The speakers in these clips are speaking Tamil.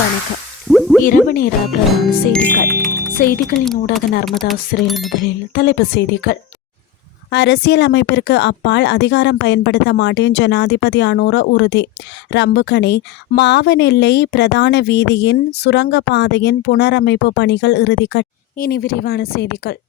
வணக்கம். இரவு நேர பிரதான செய்திகளின் ஊடாக நர்மதா சிறையில் முதலில் தலைப்புச் செய்திகள். அரசியல் அமைப்பிற்கு அப்பால் அதிகாரம் பயன்படுத்த மாட்டேன், ஜனாதிபதி அனுர உறுதி. ரம்புகணி மாவனெல்லை பிரதான வீதியின் சுரங்கப்பாதையின் புனரமைப்பு பணிகள் இறுதிக்கட்ட. இனி விரிவான செய்திகள்.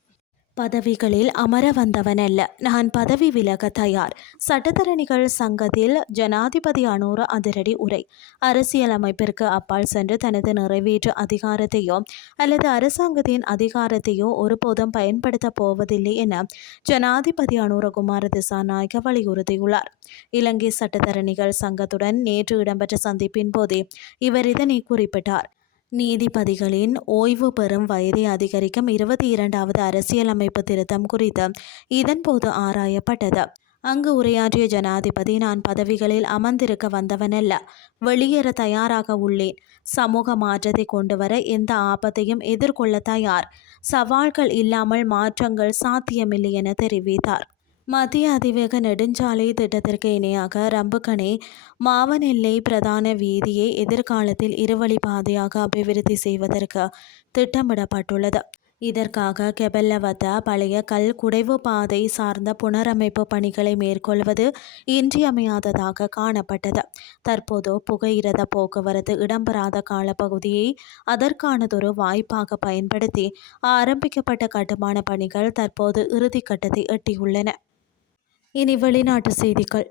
பதவிகளில் அமர வந்தவனல்ல, நான் பதவி விலக தயார். சட்டத்தரணிகள் சங்கத்தில் ஜனாதிபதி அனுர அதிரடி உரை. அரசியல் அமைப்பிற்கு அப்பால் சென்று தனது நிறைவேற்று அதிகாரத்தையோ அல்லது அரசாங்கத்தின் அதிகாரத்தையோ ஒருபோதும் பயன்படுத்தப் போவதில்லை என ஜனாதிபதி அனுரகுமார திசாநாயக்க வலியுறுத்தியுள்ளார். இலங்கை சட்டத்தரணிகள் சங்கத்துடன் நேற்று இடம்பெற்ற சந்திப்பின் போதே இவர் இதனை குறிப்பிட்டார். நீதிபதிகளின் ஓய்வு பெறும் வயதை அதிகரிக்கும் 22வது அரசியலமைப்பு திருத்தம் குறித்து இதன்போது ஆராயப்பட்டது. அங்கு உரையாற்றிய ஜனாதிபதி, நான் பதவிகளில் அமர்ந்திருக்க வந்தவனல்ல, வெளியேற தயாராக உள்ளேன். சமூக மாற்றத்தை கொண்டுவர எந்த ஆபத்தையும் எதிர்கொள்ள தயார். சவால்கள் இல்லாமல் மாற்றங்கள் சாத்தியமில்லை என தெரிவித்தார். மத்திய அதிவேக நெடுஞ்சாலை திட்டத்திற்கு இணையாக ரம்புகணி மாவனெல்லை பிரதான வீதியை எதிர்காலத்தில் இருவழி பாதையாக அபிவிருத்தி செய்வதற்கு திட்டமிடப்பட்டுள்ளது. இதற்காக கெபெல்லவத்த பழைய கல் குடைவு பாதை சார்ந்த புனரமைப்பு பணிகளை மேற்கொள்வது இன்றியமையாததாக காணப்பட்டது. தற்போது புகையிரத போக்குவரத்து இடம்பெறாத காலப்பகுதியை அதற்கானதொரு வாய்ப்பாக பயன்படுத்தி ஆரம்பிக்கப்பட்ட கட்டுமான பணிகள் தற்போது இறுதிக்கட்டத்தை எட்டியுள்ளன. இனி வெளிநாட்டு செய்திகள்.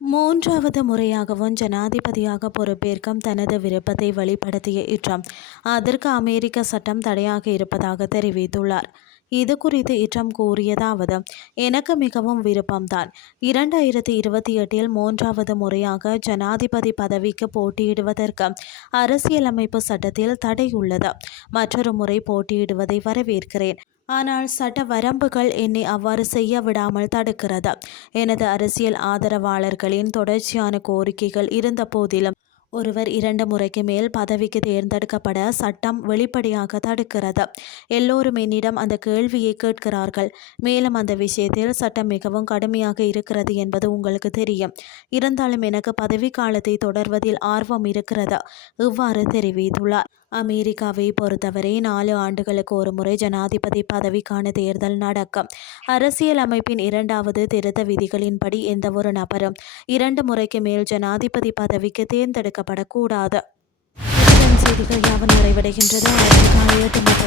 3வது முறையாகவும் ஜனாதிபதியாக பொறுப்பேற்கும் தனது விருப்பத்தை வெளிப்படுத்திய ட்ரம்ப் அதற்கு அமெரிக்க சட்டம் தடையாக இருப்பதாக தெரிவித்துள்ளார். இது குறித்து ட்ரம்ப் கூறியதாவது, எனக்கு மிகவும் விருப்பம்தான். 2028 3வது முறையாக ஜனாதிபதி பதவிக்கு போட்டியிடுவதற்கு அரசியலமைப்பு சட்டத்தில் தடை உள்ளது. மற்றொரு முறை போட்டியிடுவதை வரவேற்கிறேன். ஆனால் சட்ட வரம்புகள் என்னை அவ்வாறு செய்ய விடாமல் தடுக்கிறது. எனது அரசியல் ஆதரவாளர்களின் தொடர்ச்சியான கோரிக்கைகள் இருந்த போதிலும் ஒருவர் 2 முறைக்கு மேல் பதவிக்கு தேர்ந்தெடுக்கப்பட சட்டம் வெளிப்படையாக தடுக்கிறது. எல்லோரும் என்னிடம் அந்த கேள்வியை கேட்கிறார்கள். மேலும் அந்த விஷயத்தில் சட்டம் மிகவும் கடுமையாக இருக்கிறது என்பது உங்களுக்கு தெரியும். இருந்தாலும் எனக்கு பதவி காலத்தை தொடர்வதில் ஆர்வம் இருக்கிறது, இவ்வாறு தெரிவித்துள்ளார். அமெரிக்காவை பொறுத்தவரை 4 ஆண்டுகளுக்கு ஒரு முறை ஜனாதிபதி பதவிக்கான தேர்தல் நடக்கும். அரசியல் அமைப்பின் 2வது திருத்த விதிகளின்படி எந்தவொரு நபரும் 2 முறைக்கு மேல் ஜனாதிபதி பதவிக்கு தேர்ந்தெடுக்கப்படக்கூடாது. செய்திகள் யாவும் நிறைவடைகின்றது. காலை 8:30